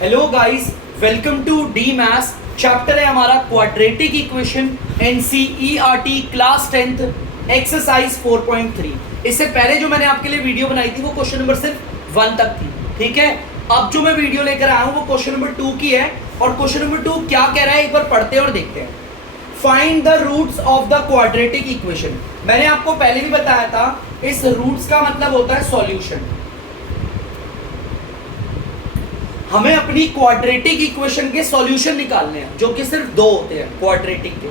Hello guys, welcome to the maths. Chapter है हमारा quadratic equation, NCERT class 10th exercise 4.3। इससे पहले जो मैंने आपके लिए वीडियो बनाई थी वो क्वेश्चन नंबर सिर्फ 1 तक थी, ठीक है। अब जो मैं वीडियो लेकर आया हूँ वो क्वेश्चन नंबर 2 की है, और क्वेश्चन नंबर 2 क्या कह रहा है एक बार पढ़ते हैं और देखते हैं। Find the roots of the quadratic equation. मैंने आपको पहले भी बताया था, इस रूट्स का मतलब होता है सॉल्यूशन। हमें अपनी क्वाड्रेटिक इक्वेशन के सॉल्यूशन निकालने हैं, जो कि सिर्फ 2 होते हैं क्वाड्रेटिक के।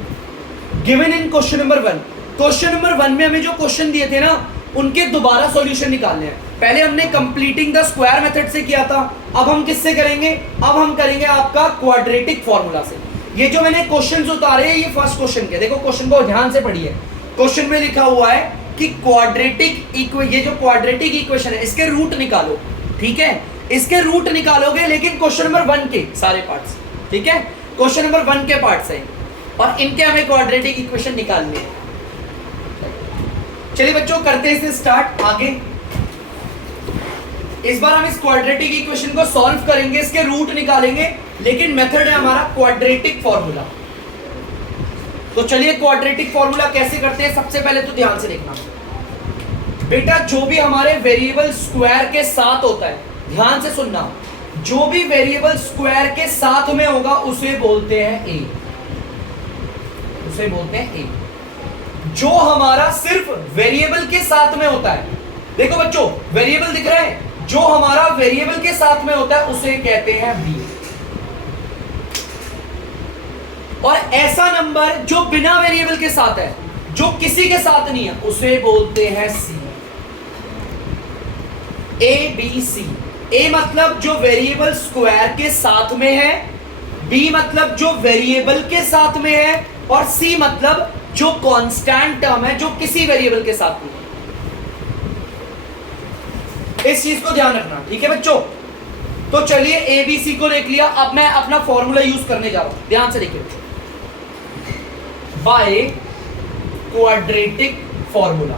Given in question number 1। Question number 1 में हमें जो क्वेश्चन दिए थे ना, उनके दोबारा सॉल्यूशन निकालने हैं। पहले हमने कंप्लीटिंग द स्क्वायर मेथड से किया था, अब हम किससे करेंगे? अब हम करेंगे आपका क्वाड्रेटिक फॉर्मूला से। ये जो मैंने क्वेश्चन उतारे हैं, ये फर्स्ट क्वेश्चन के, देखो क्वेश्चन को ध्यान से पढ़िए। क्वेश्चन में लिखा हुआ है कि ये जो क्वाड्रेटिक इक्वेशन है इसके रूट निकालो, ठीक है। इसके रूट निकालोगे, लेकिन क्वेश्चन नंबर 1 के सारे पार्ट्स, ठीक है। क्वेश्चन नंबर 1 के पार्ट्स हैं और इनके हमें क्वाड्रेटिक इक्वेशन निकालनी है। चलिए बच्चों, करते हैं इसे स्टार्ट आगे। इस बार हम इस क्वाड्रेटिक इक्वेशन को सॉल्व करेंगे, इसके रूट निकालेंगे, लेकिन मेथड है हमारा क्वाड्रेटिक फॉर्मूला। तो चलिए क्वाड्रेटिक फॉर्मूला कैसे करते हैं, सबसे पहले तो ध्यान से देखना बेटा। जो भी हमारे वेरिएबल स्क्वायर के साथ होता है, ध्यान से सुनना, जो भी वेरिएबल स्क्वायर के साथ में होगा उसे बोलते हैं ए, उसे बोलते हैं ए। जो हमारा सिर्फ वेरिएबल के साथ में होता है, देखो बच्चों वेरिएबल दिख रहा है, जो हमारा वेरिएबल के साथ में होता है उसे कहते हैं बी। और ऐसा नंबर जो बिना वेरिएबल के साथ है, जो किसी के साथ नहीं है, उसे बोलते हैं सी। A B C. ए मतलब जो वेरिएबल स्क्वायर के साथ में है, बी मतलब जो वेरिएबल के साथ में है, और सी मतलब जो कांस्टेंट टर्म है, जो किसी वेरिएबल के साथ में है। इस चीज को ध्यान रखना, ठीक है बच्चों। तो चलिए ए बी सी को देख लिया, अब मैं अपना फॉर्मूला यूज करने जा रहा हूं, ध्यान से देखिए। Bye quadratic formula.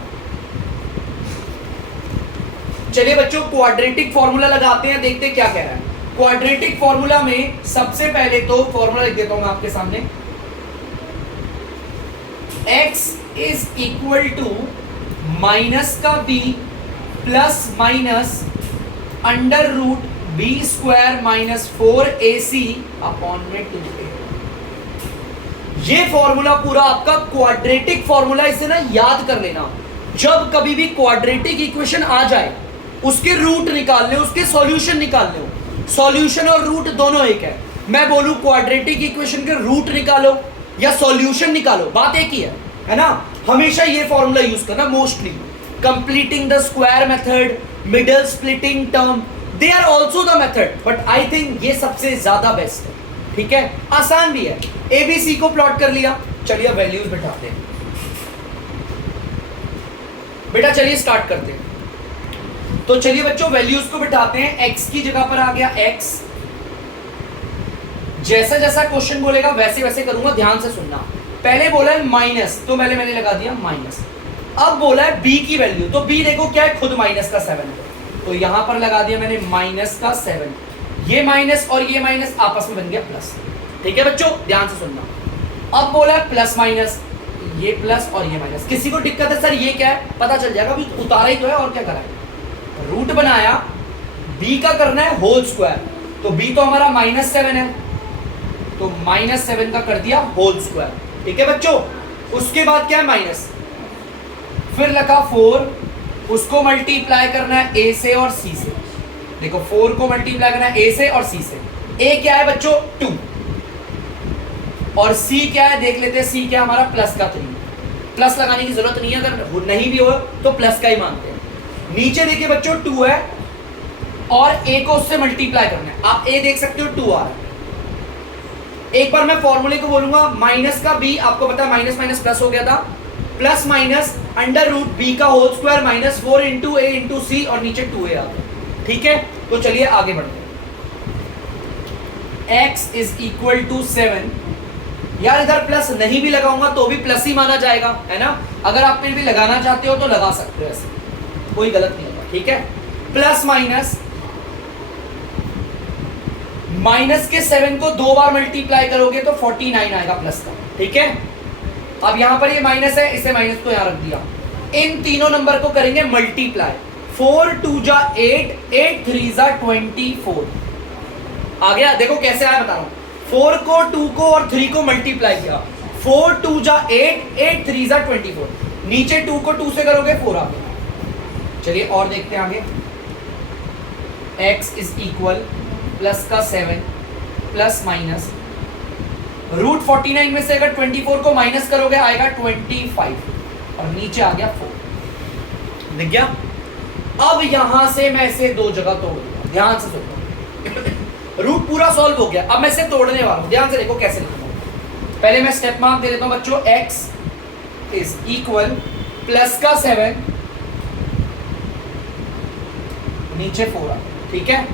चलिए बच्चों क्वाड्रेटिक फॉर्मूला लगाते हैं, देखते हैं क्या कह रहा है। क्वाड्रेटिक फॉर्मूला में सबसे पहले तो फॉर्मूला लिख देता हूं मैं आपके सामने। x is equal to minus का b plus minus under root B square minus 4ac upon में 2a। ये फॉर्मूला पूरा आपका क्वाड्रेटिक फॉर्मूला, इसे ना याद कर लेना। जब कभी भी क्वाड्रेटिक इक्वेशन आ जाए, उसके रूट निकालने, उसके सॉल्यूशन निकालने। सॉल्यूशन और रूट दोनों एक है। मैं बोलूं क्वाड्रेटिक इक्वेशन के रूट निकालो या सॉल्यूशन निकालो, बात एक ही है ना। हमेशा ये फॉर्मूला यूज करना। Mostly completing the square method, middle splitting term, they are also the method, but I think ये सबसे ज्यादा बेस्ट है, ठीक है। आसान भी है। एबीसी को प्लॉट कर लिया, चलिए वैल्यूज बिठाते हैं बेटा। चलिए स्टार्ट करते हैं। तो चलिए बच्चों वैल्यूज को बिठाते हैं। x की जगह पर आ गया x। जैसा जैसा क्वेश्चन बोलेगा वैसे वैसे करूंगा, ध्यान से सुनना। पहले बोला है माइनस, तो पहले मैंने लगा दिया माइनस। अब बोला है b की वैल्यू, तो b देखो क्या है, खुद माइनस का 7 है, तो यहां पर लगा दिया मैंने माइनस का 7। ये माइनस और ये माइनस आपस में बन गया प्लस, ठीक है बच्चों, ध्यान से सुनना। अब बोला है प्लस माइनस, ये प्लस और ये माइनस। किसी को दिक्कत है सर ये क्या है, पता चल जाएगा, अभी उतारा ही तो है और क्या करा है। रूट बनाया, b का करना है होल स्क्वायर, तो b तो हमारा -7 है, तो -7 का कर दिया होल स्क्वायर, ठीक है बच्चों। उसके बाद क्या है माइनस, फिर लगा 4, उसको मल्टीप्लाई करना है a से और c से। देखो 4 को मल्टीप्लाई करना है a से और c से। a क्या है बच्चों 2, और c क्या है देख लेते हैं। c क्या है हमारा प्लस का 3। प्लस लगाने की जरूरत नहीं है, अगर नहीं भी हो तो प्लस का ही मानते हैं। नीचे देखिए बच्चों 2 है और a को उससे मल्टीप्लाई करना है। आप a देख सकते हो 2 आ रहा है। एक बार मैं फॉर्मूले को बोलूंगा, माइनस का b, आपको पता है माइनस माइनस प्लस हो गया था, plus minus under root b का whole square minus 4 into a into C, और नीचे 2a आ गया, ठीक है। तो चलिए आगे बढ़ते हैं। x is equal to 7। यार इधर प्लस नहीं भी लगाऊंगा तो भी प्लस ही माना जाएगा, है ना। अगर आप फिर भी लगाना चाहते हो तो लगा सकते हो, ऐसे कोई गलत नहीं होगा, ठीक है। प्लस माइनस माइनस के 7 को 2 बार मल्टीप्लाई करोगे तो 49 आएगा प्लस का, ठीक है। अब यहां पर ये माइनस है, इसे माइनस को यहां रख दिया। इन तीनों नंबर को करेंगे मल्टीप्लाई। 4 2 जा 8, 8 3 जा 24 आ गया। देखो कैसे आया बता रहा हूं। 4 को 2 को और 3 को मल्टीप्लाई किया। 4 2 जा 8, 8 3 जा 24। नीचे 2 को 2 से करोगे 4 आ गया। चलिए और देखते हैं आगे। x इज इक्वल प्लस का 7 प्लस माइनस रूट 49 में से अगर 24 को माइनस करोगे आएगा 25 और नीचे आ गया 4। दिख गया। अब यहां से मैं इसे दो जगह तोड़ दूंगा, ध्यान से सुनो। रूट पूरा सॉल्व हो गया, अब मैं इसे तोड़ने वाला हूं, ध्यान से देखो कैसे लिखूंगा। पहले मैं स्टेप मार्क दे देता हूं बच्चों। x इज इक्वल प्लस का 7 नीचे 4 आ, ठीक है।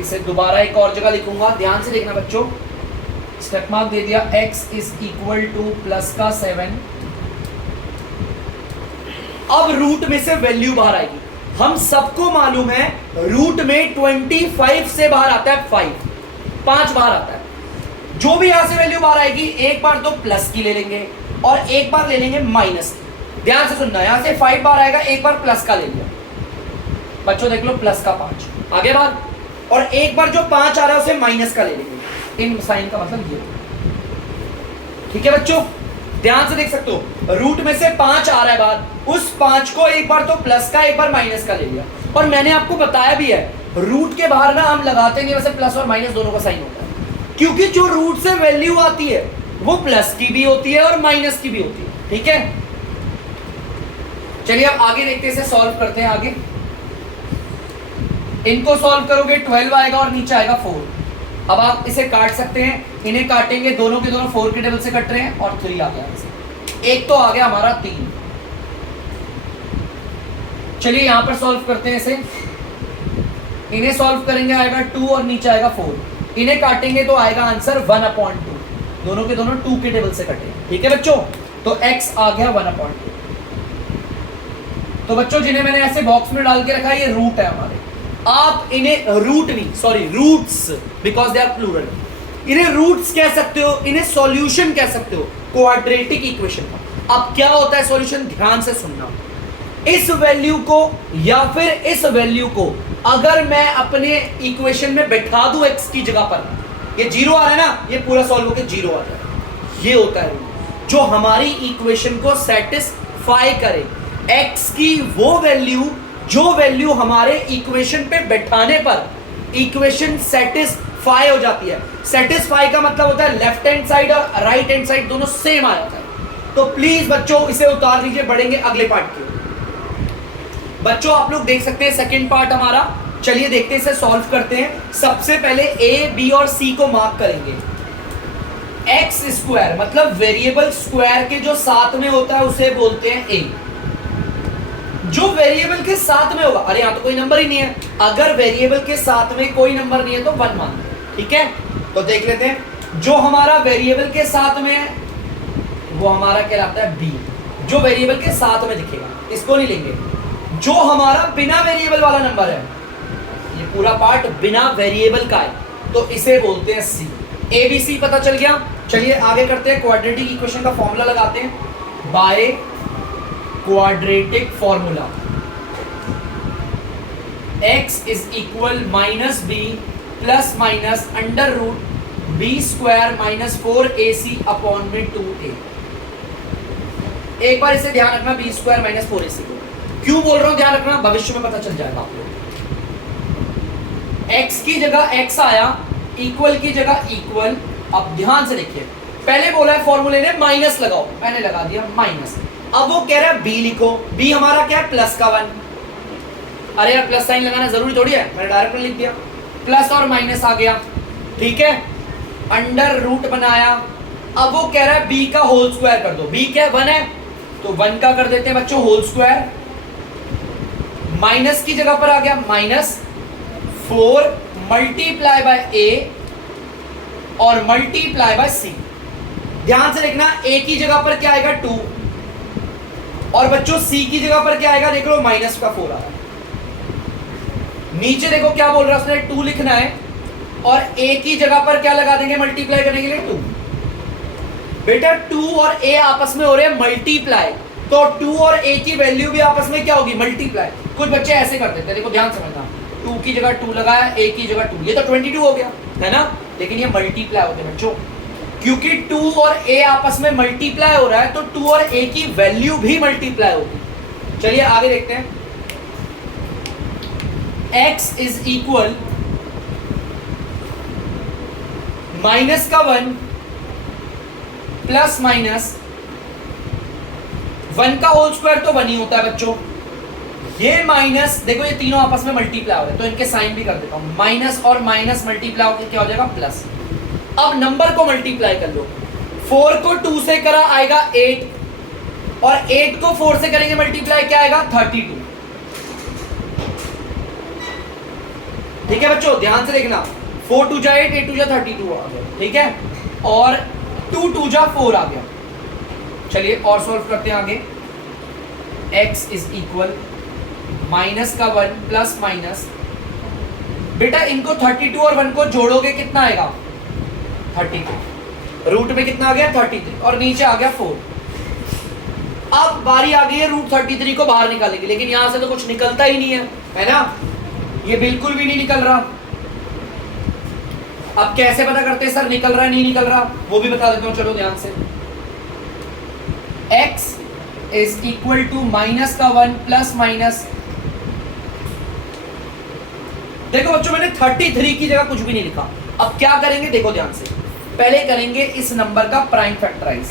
इसे दोबारा एक और जगह लिखूंगा, ध्यान से देखना बच्चों। स्टेप मार्क दे दिया। x is equal two plus का 7। अब रूट में से वैल्यू बाहर आएगी। हम सबको मालूम है रूट में 25 से बाहर आता है 5 बाहर आता है। जो भी यहां से वैल्यू बाहर आएगी एक बार तो प्लस की ले लेंगे और एक बार ले लेंगे माइनस की। ध्यान से सुनना, यहां से 5 बार आएगा, एक बार प्लस का ले लिया बच्चों, देख लो प्लस का 5 आगे बार, और एक बार जो 5 आ रहा है उसे माइनस का ले लेंगे। इन साइन का मतलब ये, ठीक है बच्चों। ध्यान से देख सकते हो रूट में से 5 आ रहा है बाहर, उस 5 को एक बार तो प्लस का एक बार माइनस का ले लिया। और मैंने आपको बताया भी है रूट के बाहर ना हम लगाते नहीं, वैसे प्लस और माइनस दोनों का साइन होता है, क्योंकि जो रूट से वैल्यू आती है वो प्लस की भी होती है और माइनस की भी होती है, ठीक है। चलिए अब आगे देखते हैं, इसे सॉल्व करते हैं आगे। इनको सॉल्व करोगे 12 आएगा और नीचे आएगा 4। अब आप इसे काट सकते हैं, इन्हें काटेंगे, दोनों के दोनों 4 के टेबल से कट रहे हैं और 3 आ गया। एक तो आ गया हमारा 3। चलिए यहां पर सॉल्व करते हैं इसे। इन्हें सॉल्व करेंगे आएगा 2 और नीचे आएगा 4। इन्हें काटेंगे तो आएगा आंसर 1/2। दोनों के दोनों 2 के टेबल से कटे, ठीक है बच्चों। तो x आ गया 1/2। तो बच्चों जिन्हें मैंने ऐसे बॉक्स में डाल के रखा है ये रूट है हमारे। आप इन्हें रूट नहीं, sorry roots, because they are plural. इन्हें रूट्स कह सकते हो, इन्हें सॉल्यूशन कह सकते हो क्वाड्रेटिक इक्वेशन का। अब क्या होता है सॉल्यूशन, ध्यान से सुनना। इस वैल्यू को या फिर इस वैल्यू को अगर मैं अपने इक्वेशन में बैठा दूं x की जगह पर, ये 0 आ रहा है ना, ये पूरा सॉल्व होकर 0 आ जाए। ये होता है रूट जो हमारी इक्वेशन को सेटिस्फाई करे। x की वो वैल्यू जो वैल्यू हमारे इक्वेशन पे बैठाने पर इक्वेशन सेटिस्फाई हो जाती है। सेटिस्फाई का मतलब होता है लेफ्ट हैंड साइड और राइट हैंड साइड दोनों सेम आ जाता है। तो प्लीज बच्चों इसे उतार दीजिए, बढ़ेंगे अगले पार्ट के। बच्चों आप लोग देख सकते हैं सेकंड पार्ट हमारा। चलिए देखते हैं, इसे सॉल्व करते हैं। सबसे पहले a, b और c को मार्क करेंगे। x स्क्वायर मतलब वेरिएबल स्क्वायर के जो साथ में होता है उसे बोलते हैं a। जो वेरिएबल के साथ में होगा, अरे यहां तो कोई नंबर ही नहीं है, अगर वेरिएबल के साथ में कोई नंबर नहीं है तो 1 मान लो, ठीक है। तो देख लेते हैं, जो हमारा वेरिएबल के साथ में है वो हमारा कहलाता है b, जो वेरिएबल के साथ में दिखेगा, इसको नहीं लेंगे। जो हमारा बिना वेरिएबल वाला नंबर है, ये पूरा पार्ट बिना वेरिएबल का है, तो इसे बोलते हैं c। a b c पता चल गया। चलिए आगे करते हैं, क्वाड्रेटिक इक्वेशन का फॉर्मूला लगाते हैं। By quadratic formula x is equal minus B plus minus under root B square minus 4ac upon में 2a। एक बार इसे ध्यान रखना, बी स्क्वायर माइनस 4ac को क्यों बोल रहा हूं ध्यान रखना, भविष्य में पता चल जाएगा आप लोग। x की जगह x आया, इक्वल की जगह इक्वल। अब ध्यान से देखिए, पहले बोला है फॉर्मूले ने माइनस लगाओ, मैंने लगा दिया माइनस। अब वो कह रहा है b लिखो, b हमारा क्या है प्लस का 1। अरे यार प्लस साइन लगाना जरूरी थोड़ी है, मैंने डायरेक्ट लिख दिया। प्लस और माइनस आ गया, ठीक है। अंडर रूट बनाया। अब वो कह रहा है b का होल स्क्वायर कर दो। b क्या 1 है तो 1 का कर देते हैं बच्चों होल स्क्वायर। माइनस की जगह पर आ गया माइनस 4 मल्टीप्लाई बाय a और मल्टीप्लाई बाय c। ध्यान से देखना, a की जगह पर क्या आएगा 2 और बच्चों c की जगह पर क्या आएगा, देख लो माइनस का 4 आ रहा है। नीचे देखो क्या बोल रहा है उसने, 2 लिखना है और a की जगह पर क्या लगा देंगे मल्टीप्लाई करने के लिए 2। बेटा 2 और a आपस में हो रहे हैं मल्टीप्लाई, तो 2 और a की वैल्यू भी आपस में क्या होगी मल्टीप्लाई। कुछ बच्चे ऐसे कर देते हैं, देखो ध्यान समझना, 2 की जगह 2 लगाया, a की जगह 2, ये तो 22 हो गया है ना, लेकिन ये मल्टीप्लाई होते हैं बच्चों, क्योंकि 2 और a आपस में मल्टीप्लाई हो रहा है तो 2 और a की वैल्यू भी मल्टीप्लाई होगी। चलिए आगे देखते हैं। x इज इक्वल माइनस का 1 प्लस माइनस 1 का होल स्क्वायर तो 1 ही होता है बच्चों, ये माइनस, देखो ये तीनों आपस में मल्टीप्लाई हो रहे हैं तो इनके साइन भी कर देता हूं, माइनस और माइनस मल्टीप्लाई होकर क्या हो जाएगा प्लस। अब नंबर को मल्टीप्लाई कर लो, 4 को 2 से करा आएगा 8, और 8 को 4 से करेंगे मल्टीप्लाई क्या आएगा 32। ठीक है बच्चों, ध्यान से देखना, 4 2 जा 8, 8 2 जा 32 आ गया, ठीक है, और 2 2 जा 4 आ गया। चलिए और सॉल्व करते हैं आगे। x इज इक्वल माइनस का 1 प्लस माइनस, बेटा इनको 32 और 1 को जोड़ोगे कितना आएगा 32, रूट में कितना आ गया 33 और नीचे आ गया 4। अब बारी आ गई है रूट 33 को बाहर निकालेंगे, लेकिन यहां से तो कुछ निकलता ही नहीं है ना, ये बिल्कुल भी नहीं निकल रहा। अब कैसे पता करते हैं सर निकल रहा है नहीं निकल रहा, वो भी बता देता हूं, चलो ध्यान से। x is equal to minus का 1 प्लस माइनस, देखो बच्चों मैंने 33 की जगह कुछ भी नहीं लिखा। अब क्या करेंगे देखो ध्यान से, पहले करेंगे इस नंबर का प्राइम फैक्टराइज।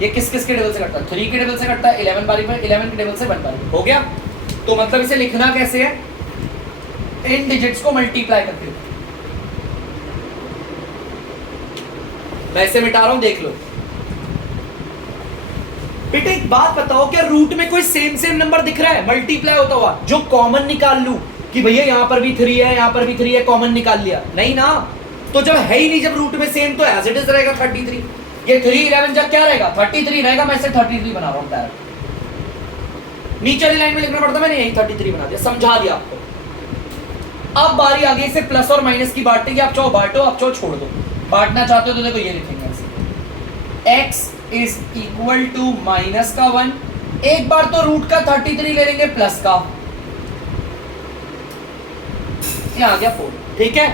ये किस किस के टेबल से कटता है 3 के टेबल से कटता है, 11 बारी में, 11 के टेबल से 1 बारी में, हो गया। तो मतलब इसे लिखना कैसे है, इन डिजिट्स को मल्टीप्लाई करते हुए, मैं इसे मिटा रहा हूं देख लो। बेटे एक बात बताओ, क्या रूट में कोई सेम नंबर दिख रहा है मल्टीप्लाई होता हुआ जो कॉमन निकाल लूं कि भैया यहां पर भी 3 है यहां पर भी 3 है, कॉमन निकाल लिया, नहीं ना। तो जब है ही नहीं, जब रूट में सेम तो एज इट इज रहेगा 33, ये 3 11 जब क्या रहेगा 33 रहेगा। मैं इसे 33 बना रहा हूं डायरेक्ट, नीचे वाली लाइन में लिखना पड़ता, मैंने यही 33 बना दिया, समझा दिया आपको। अब बारी आगे इसे प्लस और माइनस की बांटने की, आप चाहो बांटो आप चाहो छोड़ दो, बांटना चाहते हो तो देखो ये लिखेंगे ऐसे, x is equal to minus का 1, एक बार तो रूट का 33 ले लेंगे प्लस का, ये आ गया 4, ठीक है।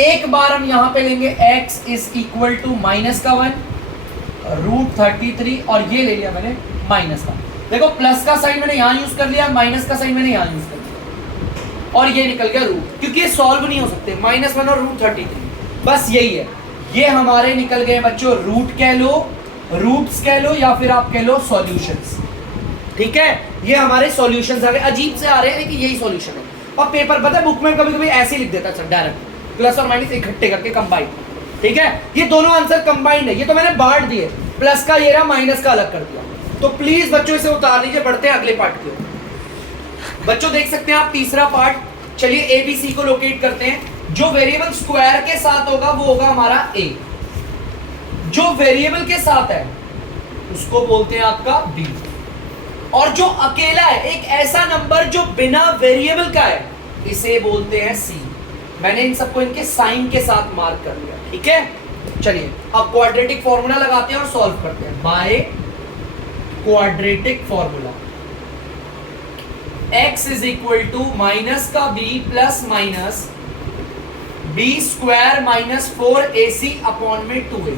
एक बार हम यहां पे लेंगे x is equal to minus का 1 रूट 33, और ये ले लिया मैंने माइनस का, देखो प्लस का साइन मैंने यहां यूज कर लिया, माइनस का साइन मैंने यहां यूज कर लिया, और ये निकल गया रूट, क्योंकि ये सॉल्व नहीं हो सकते, -1 और रूट 33, बस यही है। ये हमारे निकल गए बच्चों रूट कह लो, रूट्स कह लो, या फिर आप कह लो सॉल्यूशंस, ठीक है। ये हमारे सॉल्यूशंस आ गए, अजीब से आ रहे हैं लेकिन यही सॉल्यूशन है। और पेपर पता है बुक में कभी कभी ऐसे ही लिख देता है डायरेक्ट, प्लस और माइनस इकट्ठे करके कंबाइन, ठीक है। ये दोनों आंसर कंबाइंड है, ये तो मैंने बांट दिए, प्लस का ये रहा, माइनस का अलग कर दिया। तो प्लीज बच्चों इसे उतार लीजिए, बढ़ते हैं अगले पार्ट के। बच्चों देख सकते हैं आप तीसरा पार्ट, चलिए ए बी सी को लोकेट करते हैं। जो वेरिएबल स्क्वायर के साथ होगा वो होगा हमारा a, जो वेरिएबल के साथ है उसको बोलते हैं आपका b, और जो अकेला है एक ऐसा नंबर जो बिना वेरिएबल का है इसे बोलते हैं c। मैंने इन सबको इनके साइन के साथ मार्क कर लिया, ठीक है। चलिए अब क्वाड्रेटिक फॉर्मूला लगाते हैं और सॉल्व करते हैं by quadratic formula. x is equal to minus का b plus minus b square minus 4ac upon में 2a,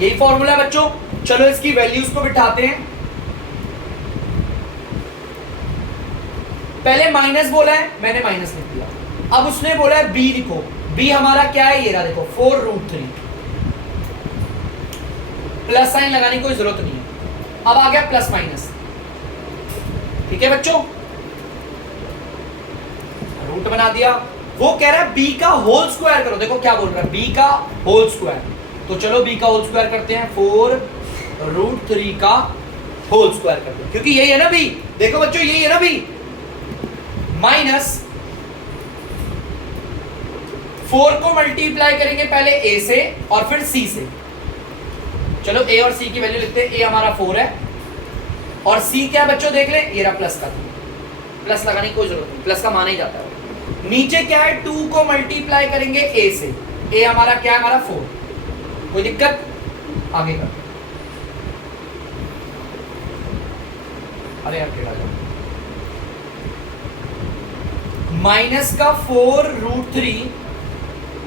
यही फॉर्मूला है बच्चों। चलो इसकी वैल्यूज को बिठाते हैं, पहले माइनस बोला है मैंने माइनस लिख दिया, अब उसने बोला है b लिखो, b हमारा क्या है ये रहा देखो 4 रूट 3, प्लस साइन लगाने की कोई जरूरत नहीं है, अब आ गया प्लस माइनस, ठीक है बच्चों, रूट बना दिया। वो कह रहा है b का होल स्क्वायर करो, देखो क्या बोल रहा है b का होल स्क्वायर, तो चलो b का होल स्क्वायर करते हैं, 4 रूट 3 का होल स्क्वायर करते हैं, क्योंकि यही है ना b, देखो बच्चों यही है ना b, माइनस 4 को मल्टीप्लाई करेंगे पहले a से और फिर c से, चलो a और c की वैल्यू लिखते हैं, a हमारा 4 है और c क्या है बच्चों देख ले, ये रहा प्लस का, प्लस लगाने की कोई जरूरत नहीं, प्लस का माना ही जाता है। नीचे क्या है, 2 को मल्टीप्लाई करेंगे ए से, ए हमारा क्या है, हमारा 4, कोई दिक्कत, आगे कर। अरे यार टेढ़ा जाओ, माइनस का 4√3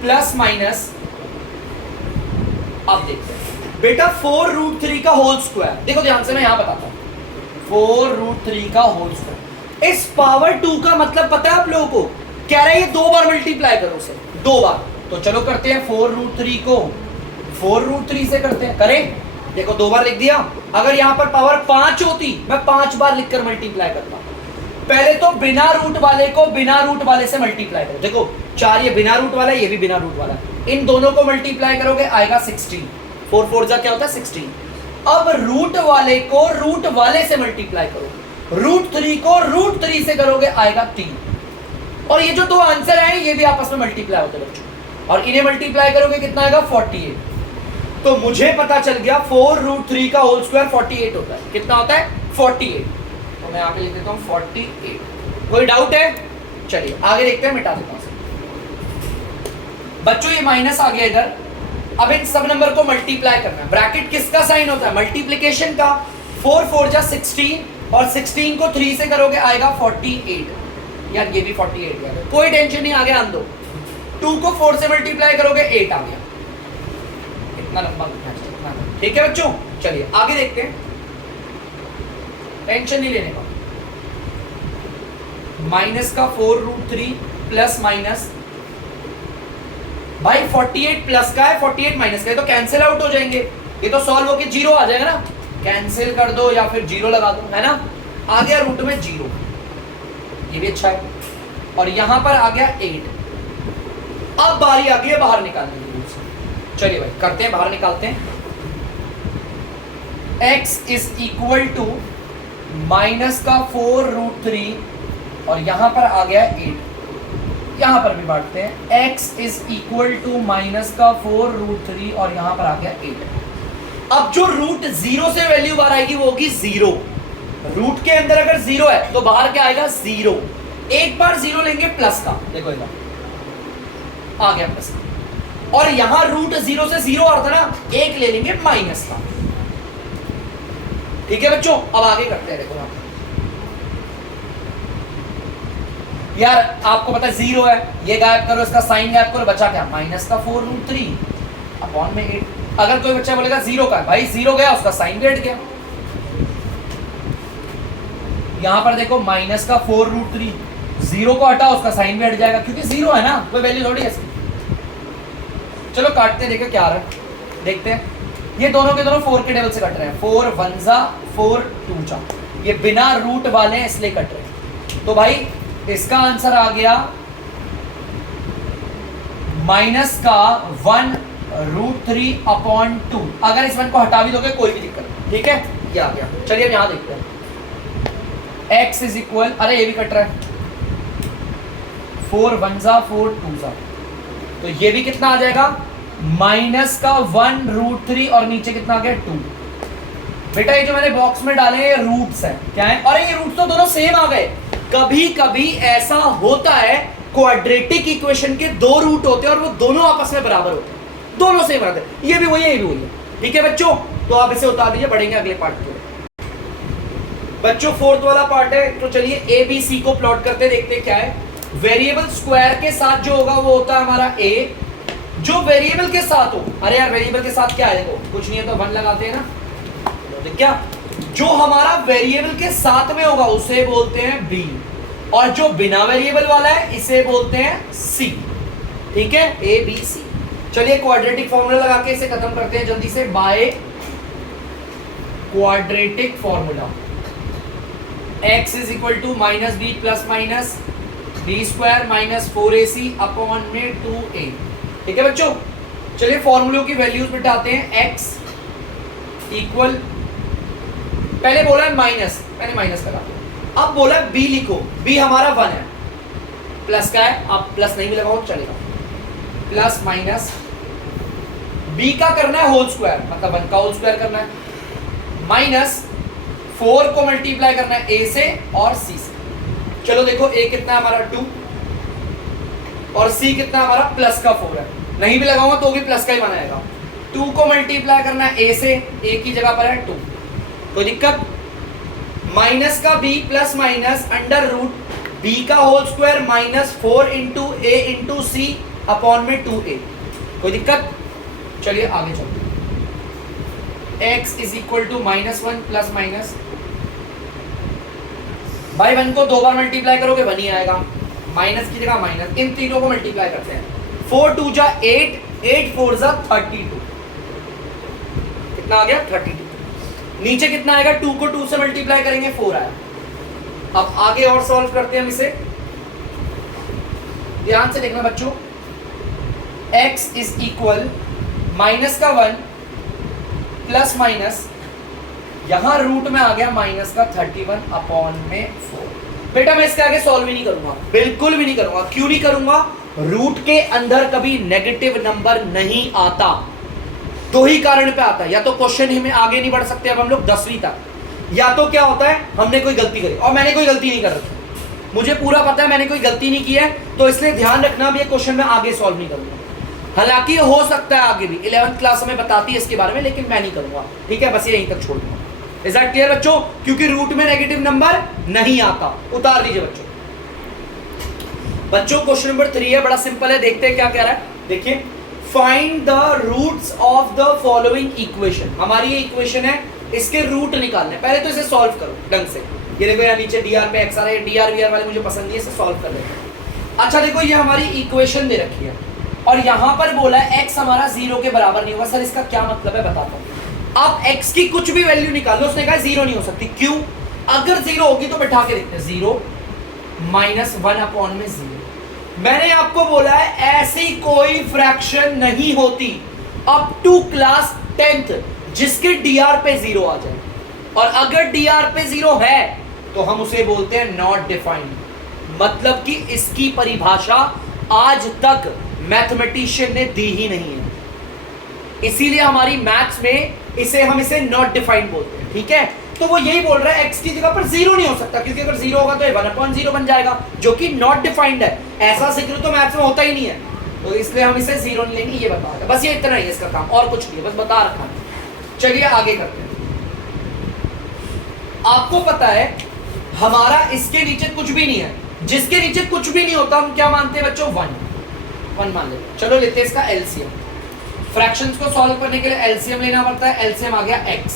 प्लस माइनस, अब देखते हैं बेटा 4√3 का होल स्क्वायर, देखो ध्यान से मैं यहां बताता हूं, 4√3 का होल स्क्वायर, इस पावर 2 का मतलब पता है आप लोगों को, कह रहा है ये 2 बार मल्टीप्लाई करो उसे, 2 बार, तो चलो करते हैं 4√3 को 4√3 से करते हैं, करें, देखो 2 बार लिख दिया, अगर यहां पर पावर 5 होती मैं 5 बार लिखकर मल्टीप्लाई करता। पहले तो बिना रूट वाले को बिना रूट वाले से मल्टीप्लाई करो, देखो 4 ये बिना रूट वाला है, ये भी बिना रूट वाला है, इन दोनों को मल्टीप्लाई करोगे आएगा 16, 4 4 जा क्या होता है 16। अब रूट वाले को रूट वाले से मल्टीप्लाई करो, √3 को √3 से करोगे आएगा 3, और ये जो 2 आंसर है ये भी आपस में मल्टीप्लाई होते हैं बच्चों, और इन्हें मल्टीप्लाई करोगे कितना आएगा 48। तो मुझे पता चल गया 4√3 का होल स्क्वायर 48 होता है, कितना होता है 48, तो मैं यहाँ पे लिख देता हूँ 48। कोई डाउट है, चलिए आगे देखते हैं, मिटा देता हूँ बच्चों, ये माइनस आ गया इधर, अब इन सब नंबर को मल्टीप्लाई करना है, ब्रैकेट किसका साइन होता है, मल्टीप्लिकेशन का, 4 4 जा 16 और 16 को 3 से करोगे आएगा 48, यार ये भी 48 यार, कोई टेंशन नहीं, आगे आन दो, 2 को 4 से मल्टीप्लाई करोगे 8 आ गया, इतना लंबा लिखना है, ठीक है बच्चों, चलिए आगे देखते हैं, टेंशन नहीं लेने का, माइनस का 4√3 प्लस माइनस, भाई 48 प्लस का है 48 माइनस का है, तो कैंसिल आउट हो जाएंगे, ये तो सॉल्व होके 0 आ जाएगा ना, कैंसिल कर दो या फिर 0 लगा दो, है ना, आ गया रूट में 0, ये भी अच्छा है, और यहां पर आ गया 8। अब बारी आ गई है बाहर निकालने की, चलिए भाई करते हैं, बाहर निकालते हैं, x is equal to minus का 4√3 और यहां पर आ गया 8, यहां पर भी बांटते हैं, x is equal to minus का 4√3 और यहां पर आ गया 8। अब जो रूट 0 से वैल्यू बाहर आएगी वो होगी 0, रूट के अंदर अगर 0 है तो बाहर क्या आएगा 0, एक बार 0 लेंगे प्लस का, देखो इधर आ गया प्लस का, और यहां रूट 0 से 0 आ रहा था ना, एक ले लेंगे माइनस का, ठीक है बच्चों। अब आगे करते हैं, देखो यहां यार आपको पता है 0 है, ये गायब करो, इसका साइन गायब करो, बचा क्या, माइनस का 4√3 अपॉन में 8। अगर कोई बच्चा बोलेगा 0 का, भाई 0 गया उसका साइन भी हट गया, यहां पर देखो माइनस का 4√3, 0 को हटा उसका साइन भी हट जाएगा, क्योंकि 0 है ना, कोई वैल्यू थोड़ी है। चलो काटते हैं, देखो क्या आ रहा है, देखते हैं, ये दोनों के दोनों 4 के टेबल से कट रहे हैं, 4 1 जा 4 2 जा, ये बिना रूट वाले हैं इसलिए कट रहे हैं, तो भाई इसका आंसर आ गया माइनस का 1√3 अपॉन 2। अगर इस 1 को हटा भी दोगे कोई भी दिक्कत नहीं, ठीक है, ये आ गया। चलिए अब यहां देखते हैं, x इज इक्वल, अरे ये भी कट रहा है, 4 1 जा 4 2 जा, तो ये भी कितना आ जाएगा, माइनस का 1√3 और नीचे कितना आ गया 2। बेटा ये जो मैंने बॉक्स में डाले हैं रूट्स हैं, क्या है, अरे ये रूट्स तो दोनों सेम आ गए। कभी कभी ऐसा होता है क्वाड्रेटिक इक्वेशन के 2 रूट होते हैं और वो दोनों आपस में बराबर होते हैं, दोनों सेम आते हैं, ये भी वही है, ये भी वही है, ठीक है बच्चों। तो आप इसे उतार दीजिए, बढ़ेंगे अगले पार्ट के बच्चों, 4th वाला पार्ट है। तो चलिए ए बी सी को प्लॉट करते, देखते क्या है। वेरिएबल स्क्वायर के साथ जो होगा वो होता है हमारा ए, जो वेरिएबल के साथ हो, अरे यार वेरिएबल के साथ क्या है, देखो कुछ नहीं है तो 1 लगाते हैं ना, तो क्या, जो हमारा वेरिएबल के साथ में होगा उसे बोलते हैं बी, और जो बिना वेरिएबल वाला है इसे बोलते हैं सी, ठीक है, ए बी सी। चलिए क्वाड्रेटिक फॉर्मूला लगा के इसे खत्म करते हैं जल्दी से, by quadratic formula, x is equal to minus B plus minus b square minus 4ac upon में 2a, ठीक है बच्चों। चलिए फॉर्मूलों की वैल्यूज बिठाते हैं, x इक्वल, पहले बोला है माइनस, मैंने माइनस लगा दिया, अब बोला है b लिखो, b हमारा 1 है, प्लस का है, आप प्लस नहीं भी लगाओ चलेगा, प्लस माइनस b का करना है होल स्क्वायर, मतलब 1 का होल स्क्वायर करना है, माइनस 4 को मल्टीप्लाई करना है a से और c से। चलो देखो ए कितना है हमारा 2 और सी कितना हमारा प्लस का 4 है, नहीं भी लगाऊंगा तो भी प्लस का ही बनाएगा। 2 को मल्टीप्लाई करना है ए से, ए की जगह पर है 2, कोई दिक्कत? माइनस का b plus minus under root b का whole square minus 4 into a into c upon में 2a, कोई दिक्कत? चलिए आगे चलते हैं। x is equal to -1 plus minus, भाई 1 को 2 बार मल्टीप्लाई करोगे 1 ही आएगा, माइनस की जगह माइनस, इन तीनों को मल्टीप्लाई करते हैं। 4 2 जा 8, 8 4 जा 32, कितना आ गया 32। नीचे कितना आएगा? 2 को 2 से मल्टीप्लाई करेंगे 4 आया। अब आगे और सॉल्व करते हैं हम इसे, ध्यान से देखना बच्चों। x इज इक्वल माइनस का 1 प्लस माइनस, यहां रूट में आ गया माइनस का 31 अपॉन में 4। बेटा मैं इसके आगे सॉल्व ही नहीं करूंगा, बिल्कुल भी नहीं करूंगा। क्यों नहीं करूंगा? रूट के अंदर कभी नेगेटिव नंबर नहीं आता, दो ही कारण पे आता है, या तो क्वेश्चन में आगे नहीं बढ़ सकते अब हम लोग 10वीं तक, या तो क्या होता है हमने कोई गलती करी, और मैंने कोई गलती नहीं कर रखी, मुझे पूरा पता है मैंने कोई गलती नहीं की है, तो इसलिए ध्यान रखना भी ये क्वेश्चन में आगे सॉल्व नहीं करूंगा। हालांकि हो सकता है आगे भी 11th क्लास में बताती है इसके बारे में, लेकिन मैं नहीं करूंगा, ठीक है? बस ये यहीं तक छोड़ दूंगा। इज दैट क्लियर बच्चों? क्योंकि रूट में नेगेटिव नंबर नहीं आता। उतार दीजिए बच्चों। बच्चों क्वेश्चन नंबर 3 है, बड़ा सिंपल है, देखते हैं क्या कह रहा है। देखिए, find the roots of the following equation. हमारी ये इक्वेशन है, इसके रूट निकालने। पहले तो इसे सॉल्व करो ढंग से। ये देखो यहाँ नीचे dr पे x आ रहा है, dr vr वाले मुझे पसंद नहीं है, इसे सॉल्व कर लेते हैं। अच्छा देखो, ये हमारी इक्वेशन दे रखी है और यहाँ पर बोला है x हमारा 0 के बराबर नहीं होगा। सर इसका क्या मतलब है बताता हूँ। आप x की कुछ भी वैल्यू निकाल लो, उसने कहा 0 नहीं हो सकती। क्यों? अगर 0 होगी तो बैठा के देखते हैं, 0 -1 अपॉन में 0। मैंने आपको बोला है ऐसी कोई फ्रैक्शन नहीं होती अप टू क्लास 10th जिसके dr पे 0 आ जाए, और अगर dr पे 0 है तो हम उसे बोलते हैं नॉट डिफाइंड, मतलब कि इसकी परिभाषा आज तक मैथमेटिशियन ने दी ही नहीं है, इसीलिए हमारी मैथ्स में हम इसे नॉट डिफाइंड बोलते हैं, ठीक है? तो वो यही बोल रहा है x की जगह पर 0 नहीं हो सकता, क्योंकि अगर 0 होगा तो ये 1/0 बन जाएगा, जो कि नॉट डिफाइंड है। ऐसा जिक्र तो मैथ्स में होता ही नहीं है, तो इसलिए हम इसे 0 नहीं लेंगे, ये बता रहा है। बस ये इतना ही है इसका काम, और कुछ नहीं है, बस बता रखा है। चलिए आगे करते हैं। आपको पता है हमारा इसके नीचे कुछ भी नहीं है, जिसके नीचे कुछ भी नहीं होता हम क्या मानते हैं बच्चों? 1 मान लेते। चलो लेते हैं इसका एलसीएम। फ्रैक्शंस को सॉल्व करने के लिए एलसीएम लेना पड़ता है। एलसीएम आ गया x,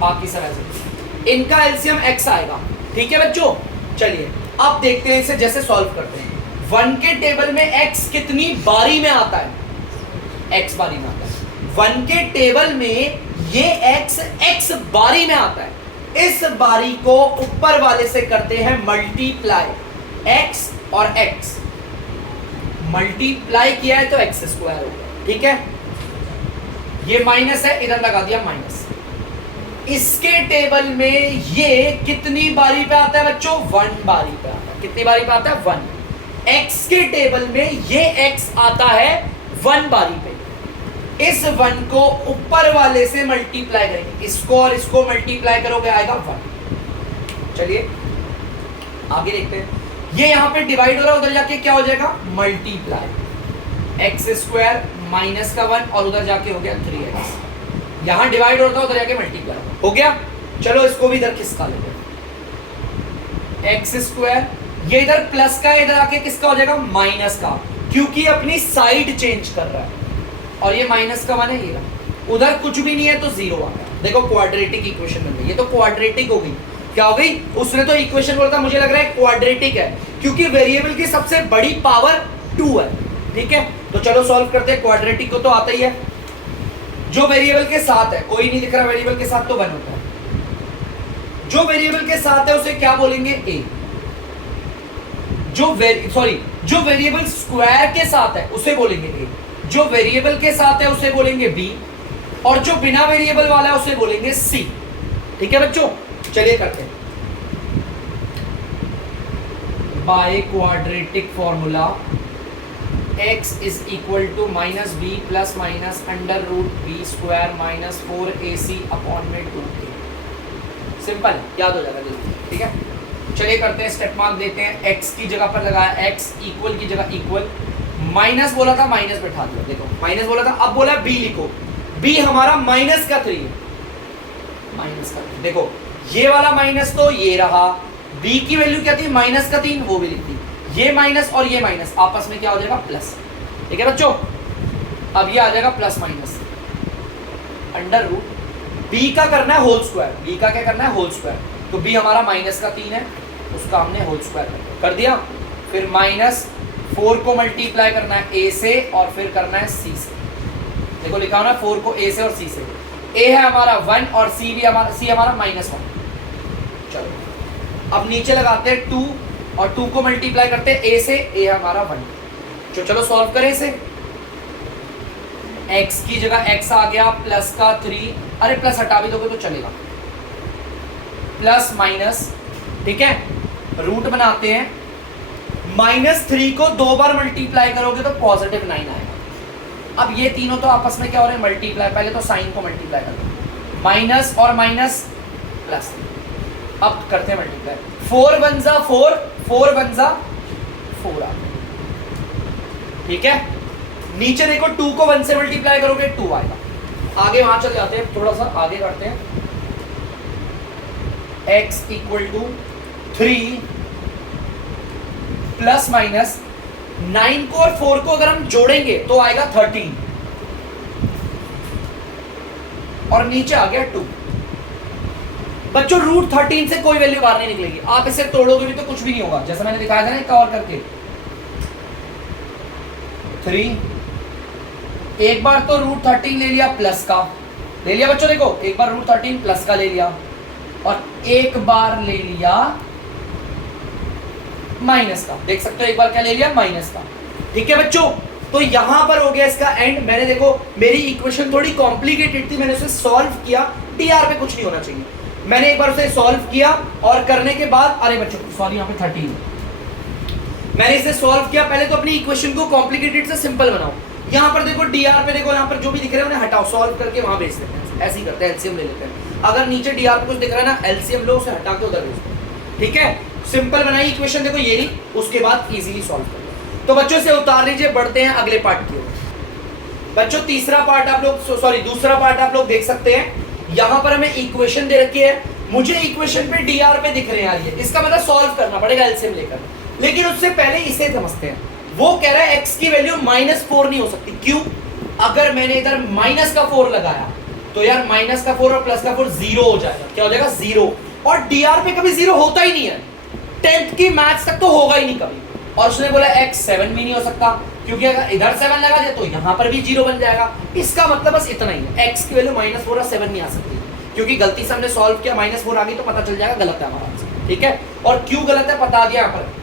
बाकी सब ऐसे, इनका एलसीएम x आएगा, ठीक है बच्चों? चलिए अब देखते हैं इसे जैसे सॉल्व करते हैं। 1 के टेबल में x कितनी बारी में आता है? x बारी में आता है। 1 के टेबल में ये x बारी में आता है। इस बारी को ऊपर वाले से करते हैं मल्टीप्लाई, x और x मल्टीप्लाई किया है तो x स्क्वायर हो गया, ठीक है? ये माइनस है, इधर लगा दिया माइनस। इसके टेबल में ये कितनी बारी पे आता है बच्चों? 1 बारी पे आता है। कितनी बारी पे आता है? 1। x के टेबल में ये x आता है 1 बारी पे। इस 1 को ऊपर वाले से मल्टीप्लाई करेंगे, इसको और इसको मल्टीप्लाई करोगे आएगा 1। चलिए आगे देखते हैं। ये यहाँ पे डिवाइड हो रहा है, उधर जाके क्या हो जाएगा? मल्टीप्लाई, एक्स स्क्वायर माइनस का 1 और उधर जाके हो गया 3x। यहाँ डिवाइड होता है, उधर जाके मल्टीप्लाई हो गया। चलो इसको भी इधर किसका लेते हैं? एक्स स्क्वायर, ये इधर प्लस का, इधर आके किसका हो जाएगा? माइनस का, क्योंकि अपनी साइड चेंज कर रहा है। और ये माइनस का 1 है, ये रहा। उधर कुछ भी नहीं है तो 0 आ गया। देखो क्वाड्रेटिक इक्वेशन बन गई, ये तो क्वाड्रेटिक हो गई। क्या हो गई? उसने तो इक्वेशन बोला था, मुझे लग रहा है क्वाड्रेटिक है, क्योंकि वेरिएबल की सबसे बड़ी पावर 2 है, ठीक है? तो चलो सॉल्व करते हैं। क्वाड्रेटिक को तो आता ही है, जो वेरिएबल के साथ है, कोई नहीं दिख रहा वेरिएबल के साथ तो 1 होता है। जो वेरिएबल के साथ है उसे क्या बोलेंगे? a। जो वेरिएबल स्क्वायर के साथ है उसे बोलेंगे a, जो वेरिएबल के साथ है उसे बोलेंगे b, और जो बिना वेरिएबल वाला है उसे बोलेंगे c, ठीक है बच्चों? चलिए करते हैं। By quadratic formula x is equal to -b plus minus under root b square minus 4ac upon में 2a। सिंपल, याद हो जाएगा जल्दी, ठीक है? चलिए करते हैं, स्टेप मार्क देते हैं। x की जगह पर लगाया x, इक्वल की जगह इक्वल, माइनस बोला था माइनस बैठा दिया। देखो माइनस बोला था, अब बोला b लिखो, b हमारा माइनस का 3 है, माइनस का 3। देखो ये वाला माइनस तो ये रहा, b की वैल्यू क्या थी माइनस का 3, वो भी लिख दी। ये माइनस और ये माइनस आपस में क्या हो जाएगा प्लस, ठीक है बच्चों। अब ये आ जाएगा plus minus under root, b का करना है होल स्क्वायर, b का क्या करना है होल स्क्वायर, तो b हमारा माइनस का 3 है, उसका हमने होल स्क्वायर कर दिया। फिर माइनस 4 को मल्टीप्लाई करना है a से और फिर करना है c से। देखो लिखा हो ना 4 को a से और c से, a है हमारा 1 और c भी हमारा c हमारा -1। चलो अब नीचे लगाते हैं 2 और 2 को मल्टीप्लाई करते हैं a से, a है हमारा 1। चलो सॉल्व करें इसे, x की जगह x आ गया प्लस का 3, अरे प्लस हटा भी दोगे तो चलेगा, प्लस माइनस, ठीक है। रूट बनाते हैं, -3 को 2 बार मल्टीप्लाई करोगे तो +9 आएगा। अब ये तीनों तो आपस में क्या हो रहे हैं मल्टीप्लाई, पहले तो साइन को मल्टीप्लाई कर दो, माइनस और माइनस प्लस, अब करते हैं मल्टीप्लाई, 4 1 जा 4, 4 1 जा 4 आ, ठीक है। नीचे देखो 2 को 1 से मल्टीप्लाई करोगे 2 आएगा। आगे वहां चल जाते हैं, थोड़ा सा आगे करते हैं, x = 3 प्लस माइनस 9 को और 4 को अगर हम जोड़ेंगे तो आएगा 13 और नीचे आ गया 2। बच्चों रूट 13 से कोई वैल्यू बाहर नहीं निकलेगी, आप इसे तोड़ोगे भी तो कुछ भी नहीं होगा, जैसा मैंने दिखाया था ना एक और करके। 3 एक बार तो रूट 13 ले लिया प्लस का, ले लिया बच्चों, देखो एक बार रूट 13 प्लस का ले लिया और एक बार ले लिया माइनस का, देख सकते हो एक बार क्या ले लिया माइनस का, ठीक है बच्चों। तो यहां पर हो गया इसका एंड। मैंने देखो मेरी इक्वेशन थोड़ी कॉम्प्लिकेटेड थी, मैंने उसे सॉल्व किया, टीआर पे कुछ नहीं होना चाहिए। मैंने एक बार उसे सॉल्व किया और करने के बाद, अरे बच्चों सॉरी यहाँ पे 13, मैंने इसे सॉल्व किया। पहले तो अपनी इक्वेशन को कॉम्प्लिकेटेड से सिंपल बनाओ। यहाँ पर देखो डीआर पे देखो, यहाँ पर जो भी दिख रहे हैं उन्हें हटाओ, सॉल्व करके वहां भेज देते हैं, ऐसे ही करते हैं, एलसीएम ले लेते हैं। अगर नीचे डीआर पे कुछ दिख रहा है ना, एलसीएम लो, उसे हटा के उधर भेज दो, ठीक है। सिंपल बनाई इक्वेशन, देखो ये रही, उसके बाद इजीली सॉल्व कर लो। तो बच्चों से उतार लीजिए, बढ़ते हैं अगले पार्ट की ओर। बच्चों तीसरा पार्ट आप लोग, सॉरी दूसरा पार्ट आप लोग देख सकते हैं। यहाँ पर हमें इक्वेशन दे रखी है, मुझे इक्वेशन पे डीआर पे दिख रहे हैं ये, इसका मतलब सॉल्व करना पड़ेगा एलसीएम लेकर। लेकिन उससे पहले इसे समझते हैं। वो कह रहा है x की वैल्यू -4 नहीं हो सकती, क्यों? अगर मैंने इधर माइनस का 4 लगाया तो यार माइनस का 4 और प्लस का 4 0 हो जाएगा, क्या हो जाएगा 0, और डीआर पे कभी 0 होता ही नहीं है, 10th की मैथ्स तक तो होगा ही नहीं कभी। और उसने बोला x 7 भी नहीं हो सकता, क्योंकि अगर इधर 7 लगा दिया तो यहाँ पर भी 0 बन जाएगा। इसका मतलब बस इतना ही है, x की वैल्यू -4 और 7 नहीं आ सकती, क्योंकि गलती से हमने सॉल्व किया, -4 आ गई तो पता चल जाएगा गलत है हमारा आंसर, ठीक है। और क्यों गलत है बता दिया यहाँ पर।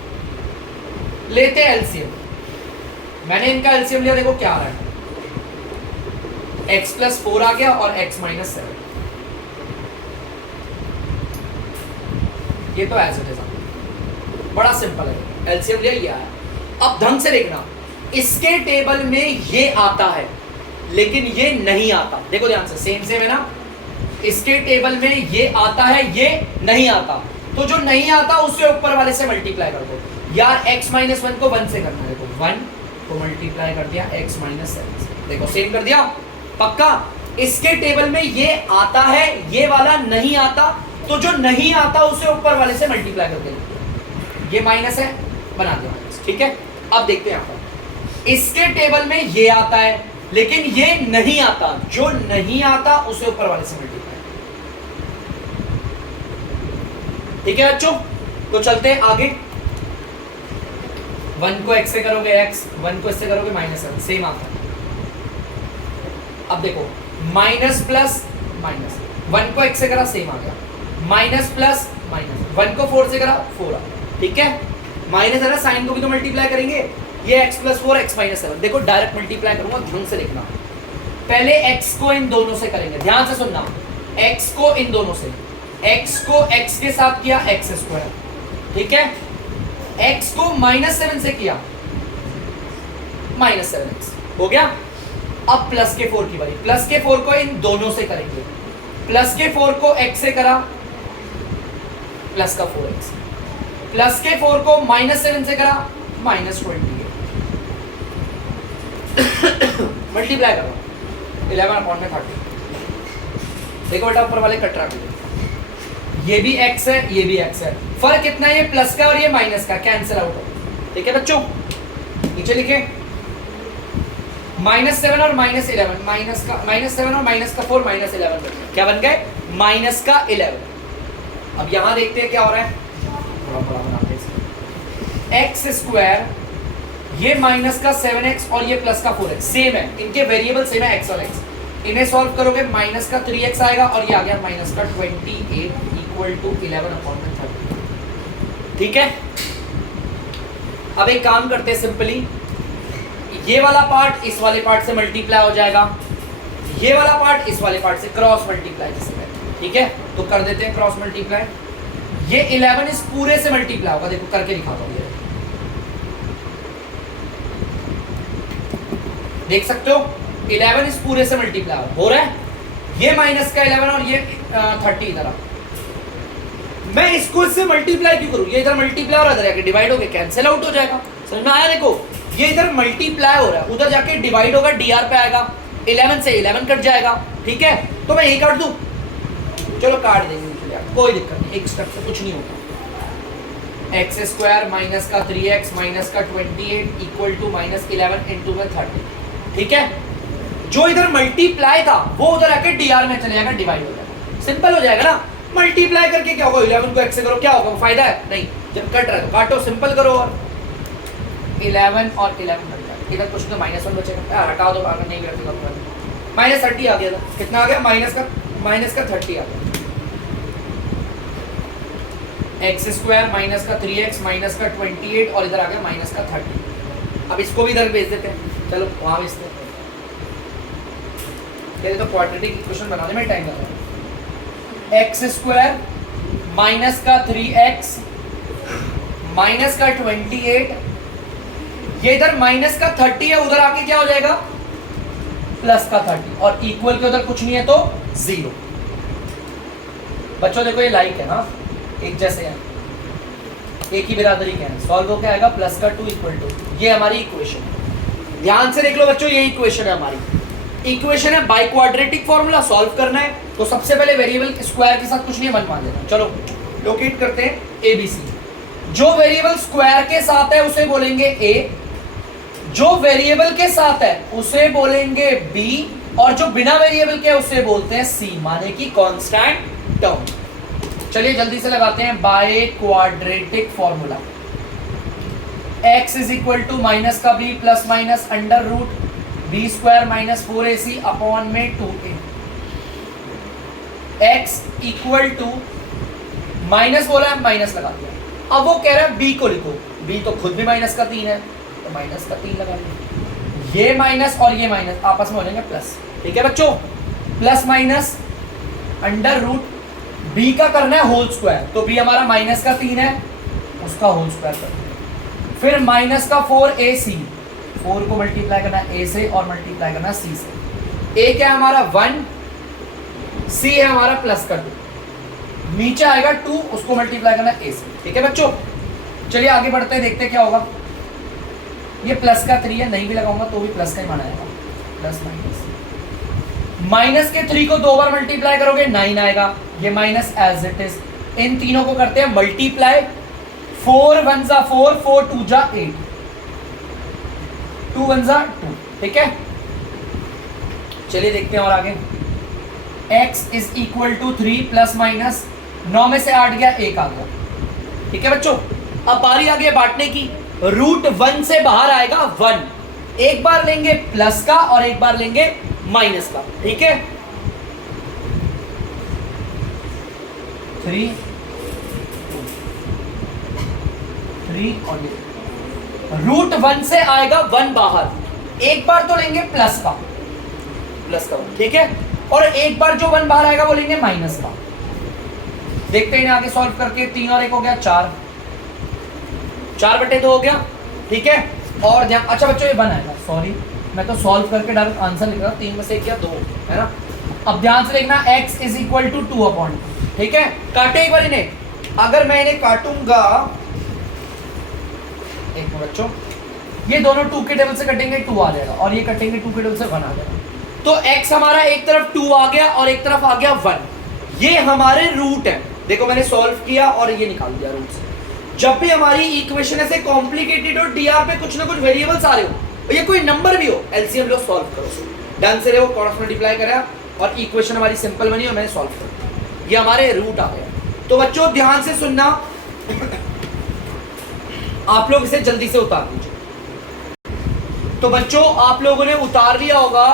लेते हैं एलसीएम, मैंने इनका एलसीएम लिया, देखो क्या आ रहा है, x + 4 आ गया और x - 7, ये तो एज इट इज, बड़ा सिंपल है, एलसीएम लिया ये आया। अब ढंग से देखना, इसके टेबल में ये आता है लेकिन ये नहीं आता, देखो ध्यान से, सेम सेम है ना, इसके टेबल में ये आता है ये नहीं आता, तो जो नहीं आता उससे ऊपर वाले से मल्टीप्लाई कर दो। यार x - 1 को 1 से करना है, देखो 1 को मल्टीप्लाई कर दिया x - 7 से, देखो सेम कर दिया, पक्का। इसके टेबल में ये आता है ये वाला नहीं आता, तो जो नहीं आता उसे ऊपर वाले से मल्टीप्लाई करके, ये माइनस है बना दिया माइनस, ठीक है। अब देखते हैं यहाँ पर, इसके टेबल में ये आता है लेकिन ये नहीं आता, जो नहीं आता उसे ऊपर वाले से मल्टीप्लाई, ठीक है बच्चों। तो चलते हैं आगे, 1 को x से करोगे x, 1 को इससे करोगे -7, सेम आता है। अब देखो माइनस प्लस माइनस, 1 को x से करा सेम आ गया, माइनस प्लस माइनस, 1 को 4 से करा 4 आ गया, ठीक है। माइनस है ना, साइन को भी तो मल्टीप्लाई करेंगे, ये x + 4 x - 7, देखो डायरेक्ट मल्टीप्लाई करूंगा, ढंग से देखना। पहले x को इन दोनों से करेंगे, ध्यान से सुनना, x को इन दोनों से, x को x के साथ किया x², ठीक है। x को -7 से किया -7x, हो गया। अब प्लस के 4 की बारी, प्लस के 4 को इन दोनों से करेंगे, प्लस के 4 को x से करा प्लस का 4x, प्लस के 4 को -7 से करा -28 मल्टीप्लाई करो 11/30। देखो बेटा ऊपर वाले कट रहा, ये भी x है ये भी x है, फर्क कितना है, ये प्लस का और ये माइनस का, कैंसिल आउट हो। ठीक है बच्चों, नीचे लिखे -7 और -11, -7 और -4 -11 क्या बन गए, माइनस का 11। अब यहां देखते हैं क्या हो रहा है, थोड़ा बड़ा बनाते हैं। x स्क्वायर, ये माइनस का 7x और ये प्लस का 4x सेम है, इनके वेरिएबल सेम है x और x। इन्हें सॉल्व करोगे माइनस का 3x आएगा और ये आ गया माइनस का 28 इक्वल टू 11/30। ठीक है, अब एक काम करते हैं सिंपली, ये वाला पार्ट इस वाले पार्ट से मल्टीप्लाई हो जाएगा, ये वाला पार्ट इस वाले पार्ट से क्रॉस मल्टीप्लाई जिसे कहते हैं। ठीक है, तो कर देते हैं क्रॉस मल्टीप्लाई। ये 11 इस पूरे से मल्टीप्लाई होगा, देखो करके दिखाता हूं, देख सकते हो 11 इस पूरे से मल्टीप्लाई हो रहा है, ये माइनस का 11 और ये 30 इधर। मैं इसको इससे मल्टीप्लाई क्यों करूं, ये इधर मल्टीप्लाई और इधर जाके डिवाइड हो गया, कैंसिल आउट हो जाएगा। समझ में आया, देखो ये इधर मल्टीप्लाई हो रहा है, उधर जाके डिवाइड होगा, dr पे आएगा, 11 से 11 कट जाएगा। ठीक है, तो मैं यही काट दूं, चलो काट देंगे, कोई दिक्कत नहीं, एक स्टेप से कुछ नहीं होगा। x स्क्वायर माइनस का 3x माइनस का 28 इक्वल टू -11 इंटू में 30। ठीक है, जो इधर मल्टीप्लाई था वो उधर आके dr में चले जाएगा, डिवाइड हो जाएगा, सिंपल हो जाएगा ना। मल्टीप्लाई करके क्या होगा, 11 को x से करो, क्या होगा, फायदा है नहीं, जब कट रहा है तो काटो, सिंपल करो, और 11 और 11 बन जाएगा, इधर कुछ तो -1 बचेगा, हटा दो, आगे नहीं रखेगा, -30 आ गया था, कितना आ गया, माइनस का 30 आ गया। x स्क्वायर माइनस का 3x माइनस का 28 और इधर आ गया माइनस का 30। अब इसको भी इधर भेज देते हैं, चलो वहां भेजते हैं, तो क्वाड्रेटिक इक्वेशन बनाने में टाइम लगा। x स्क्वायर माइनस का 3x माइनस का 28, ये इधर माइनस का 30 है, उधर आके क्या हो जाएगा, प्लस का 30, और इक्वल के उधर कुछ नहीं है तो 0। बच्चों देखो ये लाइक है ना, एक जैसे है, एक ही बिरादरी के हैं, सॉल्व हो क्या आएगा, प्लस का 2 इक्वल टू, ये हमारी इक्वेशन है। ध्यान से देख लो बच्चों, ये इक्वेशन है हमारी, इक्वेशन है, बाय क्वाड्रेटिक फॉर्मूला सॉल्व करना है, तो सबसे पहले वेरिएबल स्क्वायर के साथ कुछ नहीं बनवा देना। चलो लोकेट करते हैं ABC, जो वेरिएबल स्क्वायर के साथ है उसे बोलेंगे A, जो वेरिएबल के साथ है उसे बोलेंगे B, और जो बिना वेरिएबल के उसे बोलते हैं C, माने कि कांस्टेंट टर्म। चलिए जल्दी से लगाते हैं by quadratic formula. x is equal to minus का b plus minus under root b square minus 4ac upon में 2a। x equal to minus बोला है, माइनस लगा दिया। अब वो कह रहा है b को लिखो, b तो खुद भी माइनस का 3 है, तो माइनस का 3 लगा दिया। ये माइनस और ये माइनस आपस में हो जाएंगे प्लस। ठीक है बच्चों, plus minus under root b का करना है होल स्क्वायर, तो b हमारा माइनस का 3 है, उसका होल स्क्वायर करना है। फिर माइनस का 4ac, 4 को मल्टीप्लाई करना है a से और मल्टीप्लाई करना है c से। a क्या है हमारा 1, c है हमारा प्लस का 2, नीचे आएगा 2, उसको मल्टीप्लाई करना है a से। ठीक है बच्चों, चलिए आगे बढ़ते हैं, देखते हैं क्या होगा। ये प्लस का 3 है, नहीं भी लगाऊंगा तो भी प्लस का ही माना जाएगा, प्लस माइनस। माइनस के 3 को 2 बार मल्टीप्लाई करोगे 9 आएगा, ये माइनस एज इट इज। इन तीनों को करते हैं मल्टीप्लाई, 4 1 जा 4, 4 2 जा 8, 2 1 जा 2। ठीक है, चलिए देखते हैं और आगे। x is equal to 3 plus minus 9 में से 8 गया, 1 आ गया। ठीक है बच्चों, अब बारी आ गई बांटने की। रूट 1 से बाहर आएगा 1, एक बार लेंगे प्लस का और एक बार लेंगे माइनस का। ठीक है, 3 और रूट 1 से आएगा 1 बाहर, एक बार तो लेंगे प्लस का 1। ठीक है, और एक बार जो 1 बाहर आएगा वो लेंगे माइनस का। देखते हैं आगे सॉल्व करके, 3 और 1 हो गया 4, 4/2 हो गया। ठीक है, और ध्यान, अच्छा बच्चों ये 1 आएगा, सॉरी मैं तो सॉल्व करके डायरेक्ट आंसर लिख रहा हूँ, 3 में से 1 या 2 है ना। अब ध्यान से देखना, x is equal to 2 upon. ठीक है, काटे एक बार इन्हें, अगर मैं इन्हें काटूंगा एक मिनट बच्चों, ये दोनों 2 के टेबल से कटेंगे 2 आ जाएगा, और ये कटेंगे 2 के टेबल से 1 आ जाएगा। तो x हमारा एक तरफ 2 आ गया और एक तरफ आ गया 1। ये हमारे रूट है, देखो मैंने सॉल्व किया और ये निकाल दिया रूट से। जब भी हमारी इक्वेशन ऐसे कॉम्प्लिकेटेड हो, डीआर पे कुछ ना कुछ वेरिएबल्स आ रहे हो, ये कोई नंबर भी हो, एलसीएम लो सॉल्व करो, डन से रहो, क्रॉस मल्टीप्लाई करा और इक्वेशन हमारी सिंपल बनी और मैंने सॉल्व कर दिया। ये हमारे रूट आ गया। तो बच्चों ध्यान से सुनना, आप लोग इसे जल्दी से उतार दीजिए। तो बच्चों आप लोगों ने उतार लिया होगा,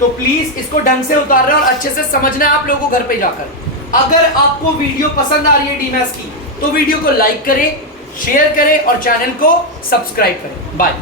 तो प्लीज इसको ढंग से उतार रहे और अच्छे से समझना है आप लोगों को घर पे जाकर। अगर आपको वीडियो पसंद आ रही है डीमैथ्स की, तो वीडियो को लाइक करें, शेयर करें और चैनल को सब्सक्राइब करें। बाय।